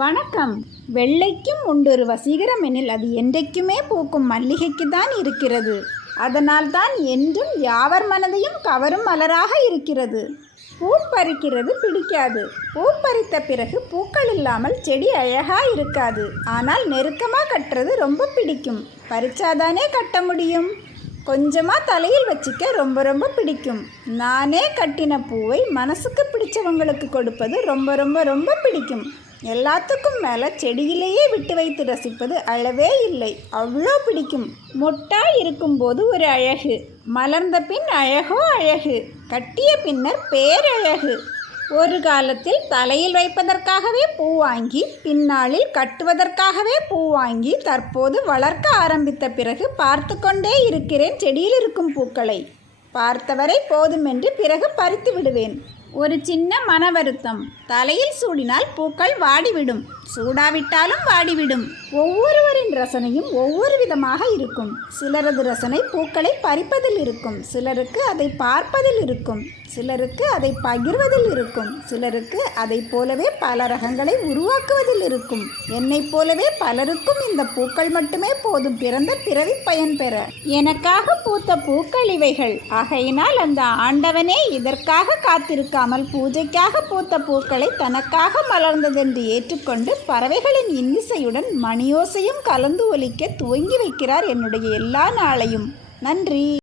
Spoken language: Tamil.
வணக்கம். வெள்ளைக்கும் உண்டொரு வசீகரம் எனில் அது என்றைக்குமே பூக்கும் மல்லிகைக்கு தான் இருக்கிறது. அதனால் தான் என்றும் யாவர் மனதையும் கவரும் மலராக இருக்கிறது. பூ பறிக்கிறது பிடிக்காது. பூ பறித்த பிறகு பூக்கள் இல்லாமல் செடி அழகாக இருக்காது. ஆனால் நெருக்கமாக கட்டுறது ரொம்ப பிடிக்கும். பறிச்சாதானே கட்ட முடியும்? கொஞ்சமாக தலையில் வச்சுக்க ரொம்ப ரொம்ப பிடிக்கும். நானே கட்டின பூவை மனசுக்கு பிடிச்சவங்களுக்கு கொடுப்பது ரொம்ப ரொம்ப ரொம்ப பிடிக்கும். எல்லாத்துக்கும் மேலே செடியிலேயே விட்டு வைத்து ரசிப்பது அளவே இல்லை. அவ்வளோ பிடிக்கும். மொட்டா இருக்கும்போது ஒரு அழகு. மலர்ந்த பின் அழகோ அழகு. கட்டிய பின்னர் பேரழகு. ஒரு காலத்தில் தலையில் வைப்பதற்காகவே பூ வாங்கி பின்னாளில் கட்டுவதற்காகவே பூ வாங்கி தற்போது வளர்க்க ஆரம்பித்த பிறகு பார்த்து கொண்டே இருக்கிறேன் செடியில் இருக்கும் பூக்களை. பார்த்தவரை போதுமென்று பிறகு பறித்து விடுவேன். ஒரு சின்ன மன வருத்தம் தலையில் சூடினால் பூக்கள் வாடிவிடும். சூடாவிட்டாலும் வாடிவிடும். ஒவ்வொருவரின் ரசனையும் ஒவ்வொரு விதமாக இருக்கும். சிலரது ரசனை பூக்களை பறிப்பதில் இருக்கும். சிலருக்கு அதை பார்ப்பதில் இருக்கும். சிலருக்கு அதை பகிர்வதில் இருக்கும். சிலருக்கு அதை போலவே பல ரகங்களை உருவாக்குவதில் இருக்கும். என்னைப் போலவே பலருக்கும் இந்த பூக்கள் மட்டுமே போதும். பிறந்த பிறவி பயன் பெற. எனக்காக பூத்த பூக்கள் இவைகள். ஆகையினால் அந்த ஆண்டவனே இதற்காக காத்திருக்காமல் பூஜைக்காக பூத்த பூக்களை தனக்காக மலர்ந்ததென்று ஏற்றுக்கொண்டு பறவைகளின் இன்னிசையுடன் மணியோசையும் கலந்து ஒலிக்க துவங்கி வைக்கிறார் என்னுடைய எல்லா நாளையும். நன்றி.